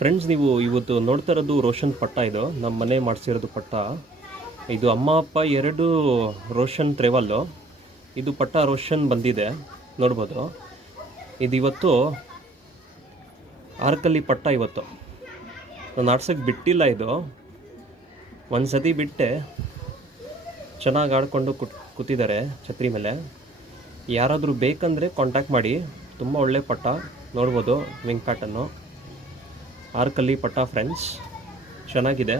Friends, ನೀವು ಇವತ್ತು ನೋಡ್ತಾ ಇರೋದು ರೋಷನ್ ಪಟ್ಟ. ಇದು ನಮ್ಮ ಮನೆ ಮಾಡಿಸಿರೋದು ಪಟ್ಟ. ಇದು ಅಮ್ಮ ಅಪ್ಪ ಎರಡು ರೋಷನ್ ಟ್ರೆವಲ್ಲು. ಇದು ಪಟ್ಟ ರೋಷನ್ ಬಂದಿದೆ, ನೋಡ್ಬೋದು. ಇದು ಇವತ್ತು ಆರ್ಕಲ್ಲಿ ಪಟ್ಟ. ಇವತ್ತು ನಾನು ಆಡ್ಸೋಕ್ಕೆ ಬಿಟ್ಟಿಲ್ಲ. ಇದು ಒಂದು ಸತಿ ಬಿಟ್ಟೆ, ಚೆನ್ನಾಗಿ ಆಡಿಕೊಂಡು ಕೂತಿದ್ದಾರೆ ಛತ್ರಿ ಮೇಲೆ. ಯಾರಾದರೂ ಬೇಕಂದರೆ ಕಾಂಟ್ಯಾಕ್ಟ್ ಮಾಡಿ. ತುಂಬ ಒಳ್ಳೆ ಪಟ್ಟ, ನೋಡ್ಬೋದು. ವಿಂಗ್ ಪ್ಯಾಟನ್ನು ಆರ್ಕಲ್ಲಿ ಪಟ್ಟ ಫ್ರೆಂಡ್ಸ್, ಚೆನ್ನಾಗಿದೆ.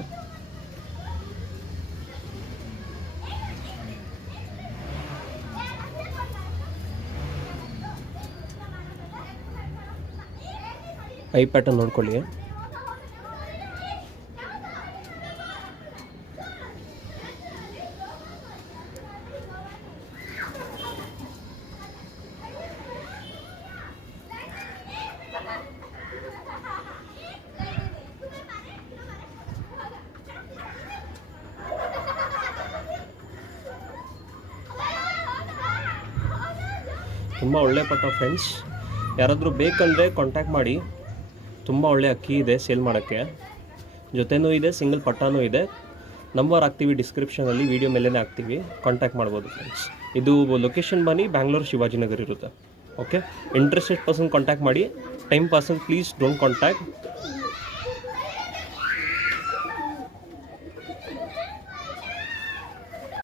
ಐ ಪ್ಯಾಟರ್ನ್ ನೋಡ್ಕೊಳ್ಳಿ. ತುಂಬ ಒಳ್ಳೆ ಪಟ್ಟ ಫ್ರೆಂಡ್ಸ್, ಯಾರಾದರೂ ಬೇಕಂದರೆ ಕಾಂಟ್ಯಾಕ್ಟ್ ಮಾಡಿ. ತುಂಬ ಒಳ್ಳೆ ಅಕ್ಕಿ ಇದೆ ಸೇಲ್ ಮಾಡೋಕ್ಕೆ. ಜೊತೆನೂ ಇದೆ, ಸಿಂಗಲ್ ಪಟ್ಟಾನೂ ಇದೆ. ನಂಬರ್ ಹಾಕ್ತೀವಿ ಡಿಸ್ಕ್ರಿಪ್ಷನಲ್ಲಿ, ವೀಡಿಯೋ ಮೇಲೇ ಹಾಕ್ತೀವಿ, ಕಾಂಟ್ಯಾಕ್ಟ್ ಮಾಡ್ಬೋದು ಫ್ರೆಂಡ್ಸ್. ಇದು ಲೊಕೇಶನ್ ಬನ್ನಿ ಬ್ಯಾಂಗ್ಳೂರು ಶಿವಾಜಿನಗರ್ ಇರುತ್ತೆ. ಓಕೆ, ಇಂಟ್ರೆಸ್ಟೆಡ್ ಪರ್ಸನ್ ಕಾಂಟ್ಯಾಕ್ಟ್ ಮಾಡಿ. Time person please don't contact.